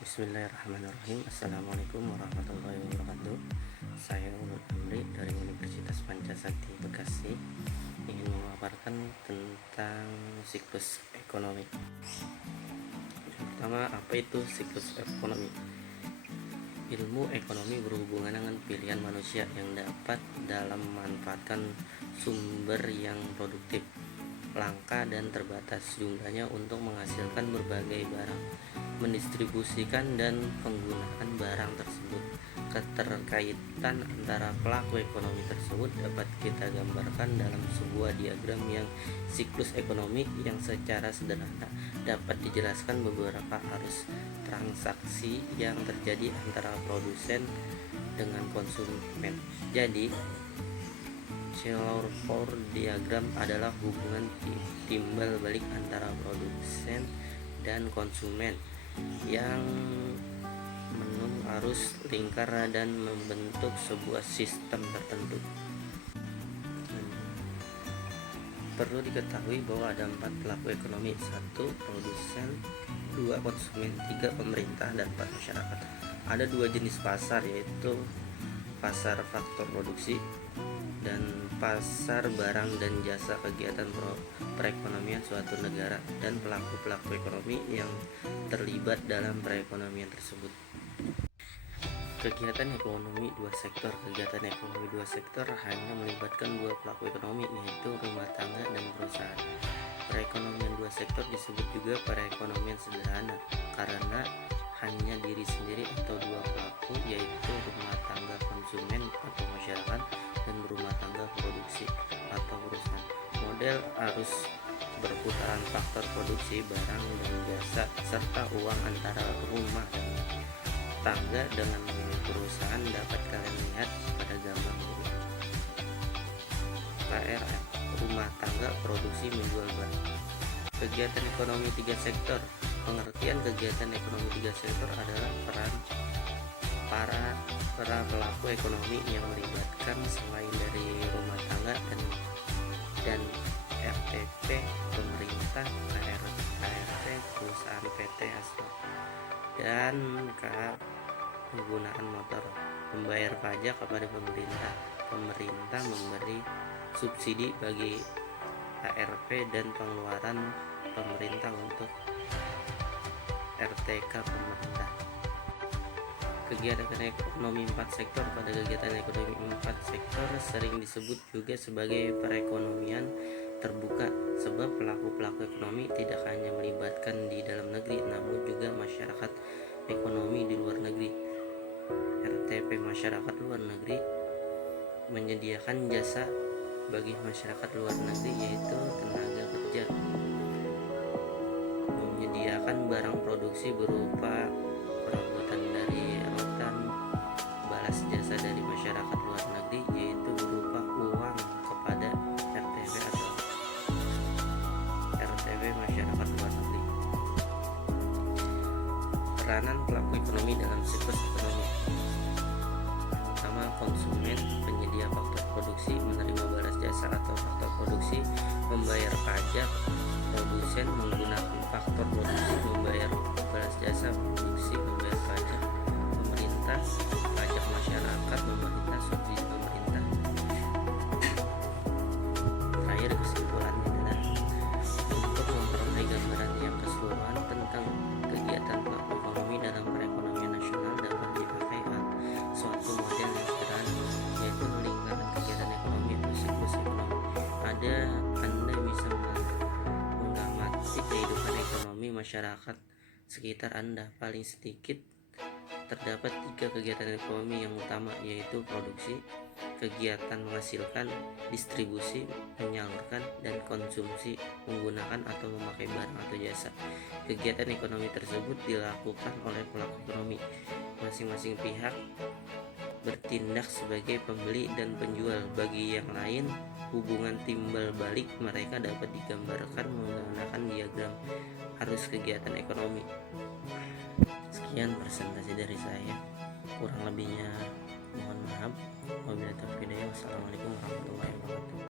Bismillahirrahmanirrahim. Assalamualaikum warahmatullahi wabarakatuh. Saya Ulul Amri dari Universitas Pancasakti Bekasi ingin memaparkan tentang siklus ekonomi. Yang pertama, apa itu siklus ekonomi? Ilmu ekonomi berhubungan dengan pilihan manusia yang dapat dalam memanfaatkan sumber yang produktif, langka dan terbatas jumlahnya untuk menghasilkan berbagai barang, mendistribusikan dan penggunaan barang tersebut. Keterkaitan antara pelaku ekonomi tersebut dapat kita gambarkan dalam sebuah diagram yang siklus ekonomi yang secara sederhana dapat dijelaskan beberapa arus transaksi yang terjadi antara produsen dengan konsumen. Jadi Taylor diagram adalah hubungan timbal balik antara produsen dan konsumen yang menung arus lingkar dan membentuk sebuah sistem tertentu. Perlu diketahui bahwa ada 4 pelaku ekonomi: 1 produsen, 2 konsumen, 3 pemerintah, dan 4 masyarakat. Ada 2 jenis pasar, yaitu pasar faktor produksi dan pasar barang dan jasa. Kegiatan perekonomian suatu negara dan pelaku-pelaku ekonomi yang terlibat dalam perekonomian tersebut. Kegiatan ekonomi dua sektor. Kegiatan ekonomi dua sektor hanya melibatkan 2 pelaku ekonomi, yaitu rumah tangga dan perusahaan. Perekonomian dua sektor disebut juga perekonomian sederhana karena hanya diri sendiri atau 2 pelaku, yaitu rumah tangga konsumen atau masyarakat dan rumah tangga produksi atau perusahaan. Model arus berputaran faktor produksi, barang dan jasa, serta uang antara rumah tangga dengan perusahaan dapat kalian lihat pada gambar ini. KRM, rumah tangga produksi menjual barang. Kegiatan ekonomi 3 sektor. Pengertian kegiatan ekonomi 3 sektor adalah peran para pelaku ekonomi yang melibatkan selain dari rumah tangga dan RTP, pemerintah, KRT, perusahaan PT asal, dan penggunaan motor. Membayar pajak kepada pemerintah. Pemerintah memberi subsidi bagi ARP dan pengeluaran pemerintah untuk RTK pemerintah. Kegiatan ekonomi 4 sektor. Pada kegiatan ekonomi 4 sektor sering disebut juga sebagai perekonomian terbuka, sebab pelaku-pelaku ekonomi tidak hanya melibatkan di dalam negeri namun juga masyarakat ekonomi di luar negeri. RTP, masyarakat luar negeri, menyediakan jasa bagi masyarakat luar negeri, yaitu tenaga kerja, menyediakan barang produksi berupa perabotan dari rotan, balas jasa dari masyarakat luar negeri, yaitu berupa uang kepada RTP atau RTP masyarakat luar negeri. Peranan pelaku ekonomi dalam siklus ekonomi. Pertama, konsumen, penyedia faktor produksi, menerima balas jasa atau faktor produksi, membayar pajak. Produsen menggunakan faktor produksi, membayar balas jasa produksi, membayar pajak. Pemerintah, pajak masyarakat, pemerintah, subsidi pemerintah. Terakhir, kesimpulannya adalah untuk memperoleh gambaran yang keseluruhan tentang kegiatan pelaku ekonomi dalam perekonomian nasional dapat dipakai suatu model yang sederhana, yaitu lingkaran kegiatan ekonomi atau siklus ekonomi. Anda bisa mengamati kehidupan ekonomi masyarakat sekitar Anda. Paling sedikit terdapat 3 kegiatan ekonomi yang utama, yaitu produksi, kegiatan menghasilkan, distribusi, menyalurkan, dan konsumsi menggunakan atau memakai barang atau jasa. Kegiatan ekonomi tersebut dilakukan oleh pelaku ekonomi. Masing-masing pihak bertindak sebagai pembeli dan penjual. Bagi yang lain, hubungan timbal balik mereka dapat digambarkan menggunakan diagram arus kegiatan ekonomi. Sekian presentasi dari saya, kurang lebihnya mohon maaf. Wabillahi taufiq hidayah. Wassalamualaikum warahmatullahi wabarakatuh.